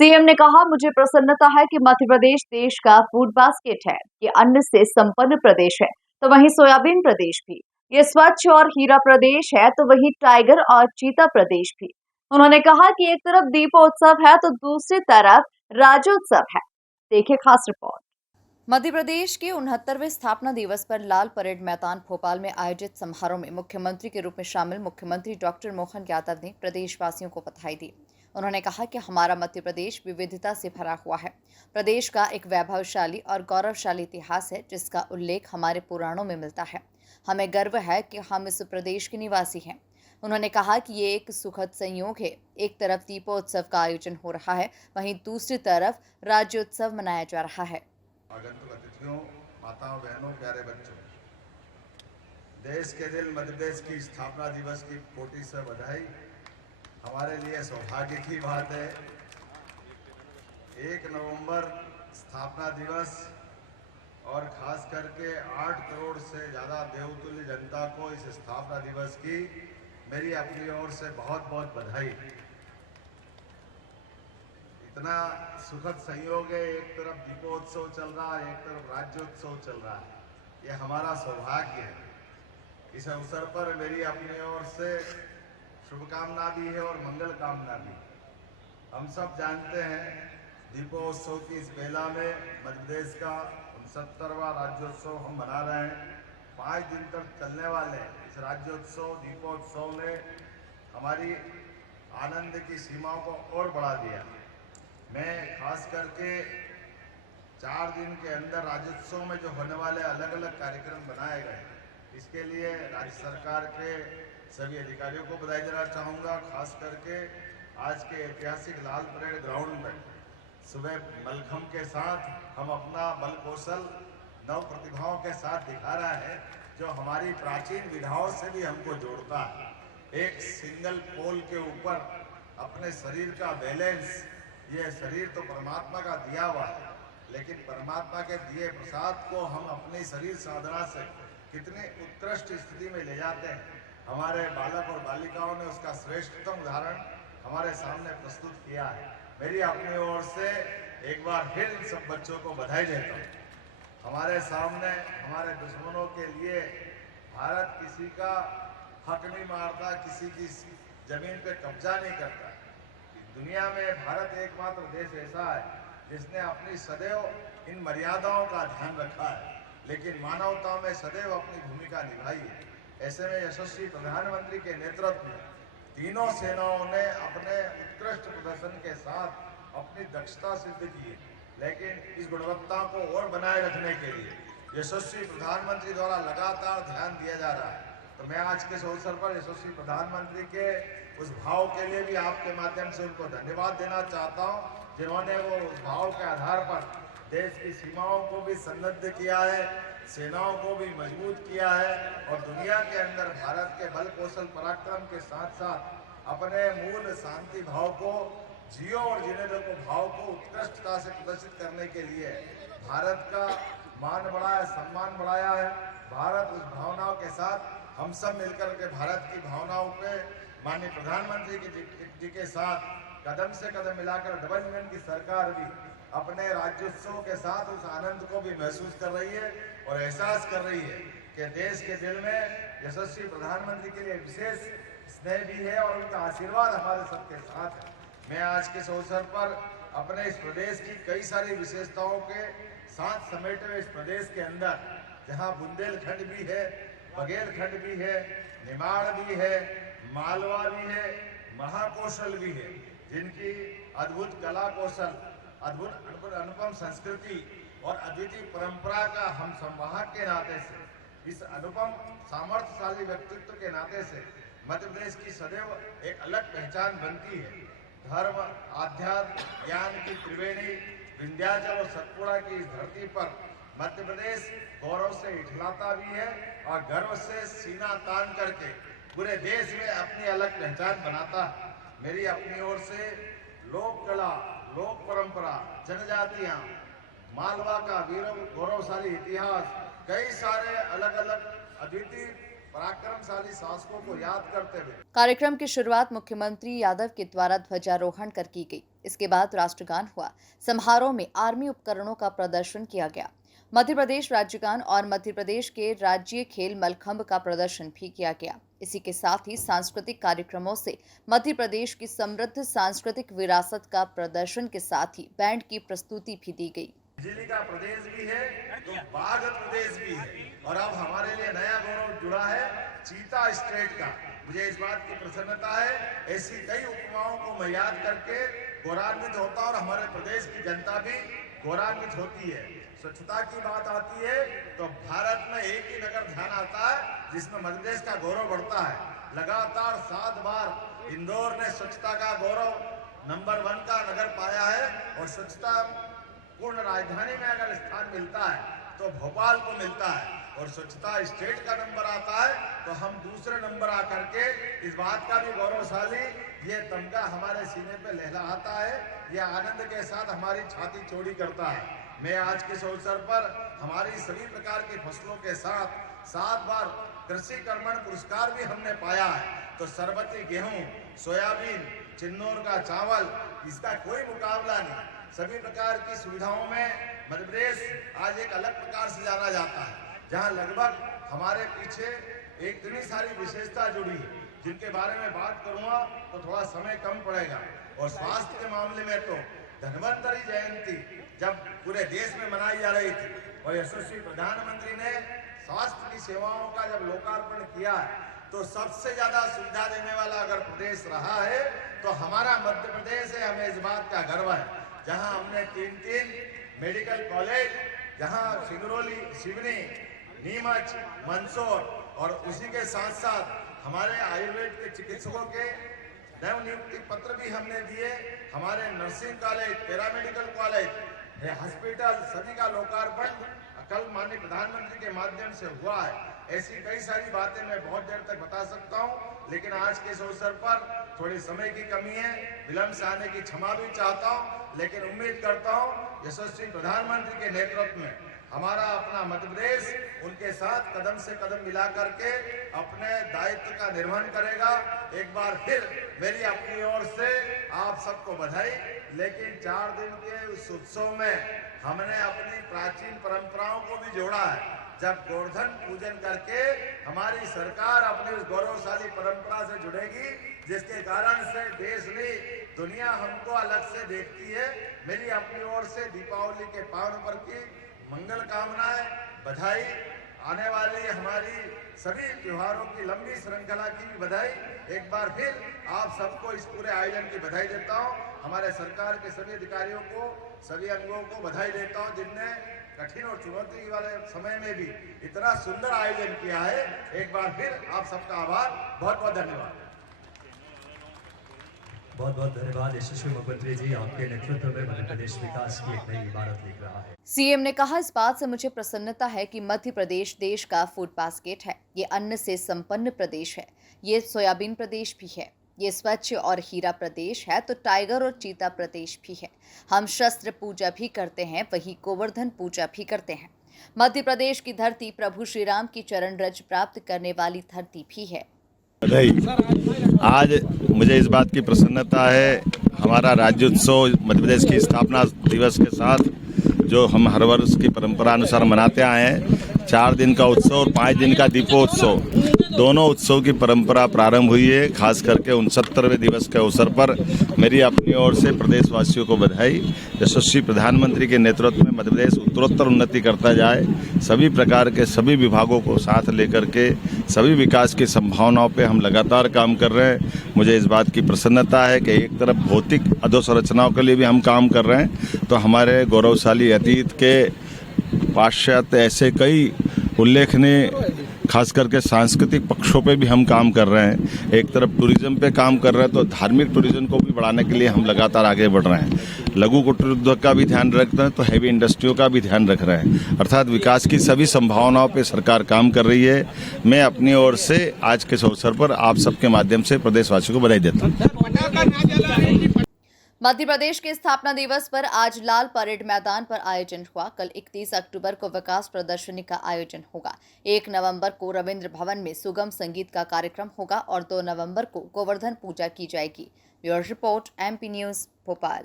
CM ने कहा, मुझे प्रसन्नता है कि मध्य प्रदेश देश का फूड बास्केट है। ये अन्न से संपन्न प्रदेश है, तो वहीं सोयाबीन प्रदेश भी। ये स्वच्छ और हीरा प्रदेश है, तो वहीं टाइगर और चीता प्रदेश भी। उन्होंने कहा कि एक तरफ दीपोत्सव है, तो दूसरी तरफ राज्योत्सव है। देखिए खास रिपोर्ट। मध्य प्रदेश के 69वें स्थापना दिवस पर लाल परेड मैदान भोपाल में आयोजित समारोह में मुख्यमंत्री के रूप में शामिल मुख्यमंत्री डॉक्टर मोहन यादव ने प्रदेशवासियों को बधाई दी। उन्होंने कहा कि हमारा मध्य प्रदेश विविधता से भरा हुआ है। प्रदेश का एक वैभवशाली और गौरवशाली इतिहास है, जिसका उल्लेख हमारे पुराणों में मिलता है। हमें गर्व है कि हम इस प्रदेश के निवासी हैं। उन्होंने कहा कि ये एक सुखद संयोग है। एक तरफ दीपोत्सव का आयोजन हो रहा है, वहीं दूसरी तरफ राज्योत्सव मनाया जा रहा है। आगंतुक अतिथियों, माताओं, बहनों, प्यारे बच्चों, देश के दिल मध्य प्रदेश की स्थापना दिवस की कोटि से बधाई। हमारे लिए सौभाग्य की बात है 1 नवंबर स्थापना दिवस और खास करके 8 करोड़ से ज़्यादा देवतुल्य जनता को इस स्थापना दिवस की मेरी अपनी ओर से बहुत बहुत बधाई। इतना सुखद संयोग है, एक तरफ दीपोत्सव चल रहा है, एक तरफ राज्योत्सव चल रहा है। ये हमारा सौभाग्य है। इस अवसर पर मेरी अपनी ओर से शुभकामना भी है और मंगल कामना भी। हम सब जानते हैं दीपोत्सव की इस मेला में मध्य प्रदेश का 69वां राज्योत्सव हम मना रहे हैं। 5 दिन तक चलने वाले इस राज्योत्सव दीपोत्सव ने हमारी आनंद की सीमाओं को और बढ़ा दिया। मैं खास करके 4 दिन के अंदर राज्योत्सव में जो होने वाले अलग अलग कार्यक्रम बनाए गए, इसके लिए राज्य सरकार के सभी अधिकारियों को बधाई देना चाहूँगा। खास करके आज के ऐतिहासिक लाल परेड ग्राउंड में सुबह मलखम के साथ हम अपना बल कौशल नव प्रतिभाओं के साथ दिखा रहा है, जो हमारी प्राचीन विधाओं से भी हमको जोड़ता है। एक सिंगल पोल के ऊपर अपने शरीर का बैलेंस, ये शरीर तो परमात्मा का दिया हुआ है, लेकिन परमात्मा के दिए प्रसाद को हम अपनी शरीर साधना से कितनी उत्कृष्ट स्थिति में ले जाते हैं। हमारे बालक और बालिकाओं ने उसका श्रेष्ठतम उदाहरण हमारे सामने प्रस्तुत किया है। मेरी अपनी ओर से एक बार फिर इन सब बच्चों को बधाई देता हूँ। हमारे सामने हमारे दुश्मनों के लिए भारत किसी का हक नहीं मारता, किसी की जमीन पे कब्जा नहीं करता। दुनिया में भारत एकमात्र देश ऐसा है जिसने अपनी सदैव इन मर्यादाओं का ध्यान रखा है, लेकिन मानवता में सदैव अपनी भूमिका निभाई है। ऐसे में यशस्वी प्रधानमंत्री के नेतृत्व में तीनों सेनाओं ने अपने उत्कृष्ट प्रदर्शन के साथ अपनी दक्षता सिद्ध की है, लेकिन इस गुणवत्ता को और बनाए रखने के लिए यशस्वी प्रधानमंत्री द्वारा लगातार ध्यान दिया जा रहा है। तो मैं आज के इस अवसर पर यशस्वी प्रधानमंत्री के उस भाव के लिए भी आपके माध्यम से उनको धन्यवाद देना चाहता हूं, जिन्होंने वो उस भाव के आधार पर देश की सीमाओं को भी सन्नद्ध किया है, सेनाओं को भी मजबूत किया है और दुनिया के अंदर भारत के बल कौशल पराक्रम के साथ साथ अपने मूल शांति भाव को जियो और जीने दो को भाव को उत्कृष्टता से प्रदर्शित करने के लिए भारत का मान बढ़ाया, सम्मान बढ़ाया है। भारत उस भावनाओं के साथ हम सब मिलकर के भारत की भावनाओं पे माननीय प्रधानमंत्री जी के साथ कदम से कदम मिलाकर डबल इंजन की सरकार भी अपने राज्योत्सव के साथ उस आनंद को भी महसूस कर रही है और एहसास कर रही है कि देश के दिल में यशस्वी प्रधानमंत्री के लिए विशेष स्नेह भी है और उनका आशीर्वाद हमारे सबके साथ है। मैं आज के इस अवसर पर अपने इस प्रदेश की कई सारी विशेषताओं के साथ समेटे हुए इस प्रदेश के अंदर, जहाँ बुंदेलखंड भी है, बघेलखंड भी है, निमाड़ भी है, मालवा भी है, महाकौशल भी है, जिनकी अद्भुत कला कौशल, अद्भुत अनुपम संस्कृति और अद्वितीय परंपरा का हम संवाहक के नाते से, इस अनुपम सामर्थ्यशाली व्यक्तित्व के नाते से मध्य प्रदेश की सदैव एक अलग पहचान बनती है। धर्म, आध्यात्म, ज्ञान की त्रिवेणी विंध्याचल और सतपुड़ा की इस धरती पर मध्य प्रदेश गौरव से इठलाता भी है और गर्व से सीना तान करके पूरे देश में अपनी अलग पहचान बनाता है। मेरी अपनी ओर से लोक कला, लोक परंपरा, जनजातियां, मालवा का गौरवशाली इतिहास, कई सारे अलग अलग अद्वितीय पराक्रमशाली शासकों को याद करते हुए कार्यक्रम की शुरुआत मुख्यमंत्री यादव के द्वारा ध्वजारोहण कर की गई। इसके बाद राष्ट्रगान हुआ। समारोह में आर्मी उपकरणों का प्रदर्शन किया गया। मध्य प्रदेश राज्यगान और मध्य प्रदेश के राज्य खेल मलखंभ का प्रदर्शन भी किया गया। इसी के साथ ही सांस्कृतिक कार्यक्रमों से मध्य प्रदेश की समृद्ध सांस्कृतिक विरासत का प्रदर्शन के साथ ही बैंड की प्रस्तुति भी दी गई। बिजली का प्रदेश भी है तो बाघ प्रदेश भी है, और अब हमारे लिए नया गौरव जुड़ा है चीता स्टेट का। मुझे इस बात की प्रसन्नता है, ऐसी कई उपमाओं को मैं याद करके गौरवान्वित होता हूं और हमारे प्रदेश की जनता भी गौरवान्वित होती है। स्वच्छता की बात आती है तो भारत में एक ही नगर ध्यान आता है जिसमें मध्य प्रदेश का गौरव बढ़ता है। लगातार 7 बार इंदौर ने स्वच्छता का गौरव नंबर 1 का नगर पाया है, और स्वच्छता पूर्ण राजधानी में अगर स्थान मिलता है तो भोपाल को मिलता है, और स्वच्छता स्टेट का नंबर आता है तो हम दूसरे नंबर आकर के इस बात का भी गौरवशाली ये तमगा हमारे सीने पे लहराता है, ये आनंद के साथ हमारी छाती चौड़ी करता है। मैं आज के इस अवसर पर हमारी सभी प्रकार की फसलों के साथ 7 बार कृषि कर्मण पुरस्कार भी हमने पाया है। तो सरबती गेहूं, सोयाबीन, चिन्नौर का चावल, इसका कोई मुकाबला नहीं। सभी प्रकार की सुविधाओं में मध्य प्रदेश आज एक अलग प्रकार से जाना जाता है, जहां लगभग हमारे पीछे इतनी सारी विशेषता जुड़ी है जिनके बारे में बात करूंगा तो थोड़ा समय कम पड़ेगा। और स्वास्थ्य के मामले में तो धन्वंतरी जयंती जब पूरे देश में मनाई जा रही थी और यशस्वी प्रधानमंत्री ने स्वास्थ्य की सेवाओं का जब लोकार्पण किया है तो सबसे ज्यादा सुविधा देने वाला अगर प्रदेश रहा है तो हमारा मध्य प्रदेश है। हमें इस बात का गर्व है, जहां हमने 3 मेडिकल कॉलेज, जहां सिंगरौली, सिवनी, नीमच, मंदसौर, और उसी के साथ साथ हमारे आयुर्वेद के चिकित्सकों के नव नियुक्ति पत्र भी हमने दिए। हमारे nursing college, paramedical college, hospital, सभी का लोकार्पण कल माननीय प्रधानमंत्री के माध्यम से हुआ है। ऐसी कई सारी बातें मैं बहुत देर तक बता सकता हूं, लेकिन आज के इस अवसर पर थोड़ी समय की कमी है, विलंब से आने की क्षमा भी चाहता हूं, लेकिन उम्मीद करता हूं यशस्वी प्रधानमंत्री के नेतृत्व में हमारा अपना मध्य प्रदेश उनके साथ कदम से कदम मिला करके अपने दायित्व का निर्वहन करेगा। एक बार फिर मेरी अपनी ओर से आप सबको बधाई। लेकिन 4 दिन के उस उत्सव में हमने अपनी प्राचीन परंपराओं को भी जोड़ा है। जब गोवर्धन पूजन करके हमारी सरकार अपनी उस गौरवशाली परंपरा से जुड़ेगी, जिसके कारण से देश में दुनिया हमको अलग से देखती है। मेरी अपनी ओर से दीपावली के पावन पर्व की मंगल कामनाएं, बधाई। आने वाली हमारी सभी त्योहारों की लंबी श्रृंखला की भी बधाई। एक बार फिर आप सबको इस पूरे आयोजन की बधाई देता हूं। हमारे सरकार के सभी अधिकारियों को, सभी अंगों को बधाई देता हूं, जिनने कठिन और चुनौती वाले समय में भी इतना सुंदर आयोजन किया है। एक बार फिर आप सबका आभार, बहुत बहुत धन्यवाद। बहुत बहुत धन्यवाद यशस्वी मुख्यमंत्री जी, आपके नेतृत्व में मध्य प्रदेश विकास की एक नई इमारत लिख रहा है। सीएम ने कहा, इस बात से मुझे प्रसन्नता है कि मध्य प्रदेश देश का फूड बास्केट है। ये अन्न से संपन्न प्रदेश है। ये सोयाबीन प्रदेश भी है। ये स्वच्छ और हीरा प्रदेश है तो टाइगर और चीता प्रदेश भी है। हम शस्त्र पूजा भी करते हैं, वही गोवर्धन पूजा भी करते हैं। मध्य प्रदेश की धरती प्रभु श्री राम की चरण रज प्राप्त करने वाली धरती भी है। आज मुझे इस बात की प्रसन्नता है, हमारा राज्योत्सव मध्य प्रदेश की स्थापना दिवस के साथ जो हम हर वर्ष की परंपरा अनुसार मनाते आए हैं, 4 दिन का उत्सव और 5 दिन का दीपोत्सव, दोनों उत्सव की परंपरा प्रारंभ हुई है। खास करके 69वें दिवस के अवसर पर मेरी अपनी ओर से प्रदेशवासियों को बधाई। यशस्वी प्रधानमंत्री के नेतृत्व में मध्य प्रदेश उत्तरोत्तर उन्नति करता जाए, सभी प्रकार के सभी विभागों को साथ लेकर के सभी विकास की संभावनाओं पे हम लगातार काम कर रहे हैं। मुझे इस बात की प्रसन्नता है कि एक तरफ भौतिक अधोसंरचनाओं के लिए भी हम काम कर रहे हैं, तो हमारे गौरवशाली अतीत के पाश्चात्य ऐसे कई उल्लेखनीय खास करके सांस्कृतिक पक्षों पे भी हम काम कर रहे हैं। एक तरफ टूरिज्म पे काम कर रहे हैं तो धार्मिक टूरिज्म को भी बढ़ाने के लिए हम लगातार आगे बढ़ रहे हैं। लघु कुटीर उद्योग का भी ध्यान रख रहे हैं तो हैवी इंडस्ट्रियों का भी ध्यान रख रहे हैं। अर्थात विकास की सभी संभावनाओं पे सरकार काम कर रही है। मैं अपनी ओर से आज के अवसर पर आप सबके माध्यम से प्रदेशवासियों को बधाई देता हूँ। मध्य प्रदेश के स्थापना दिवस पर आज लाल परेड मैदान पर आयोजन हुआ। कल 31 अक्टूबर को विकास प्रदर्शनी का आयोजन होगा। 1 नवंबर को रविंद्र भवन में सुगम संगीत का कार्यक्रम होगा और 2 नवंबर को गोवर्धन पूजा की जाएगी। Bureau report, MP news, Bhopal.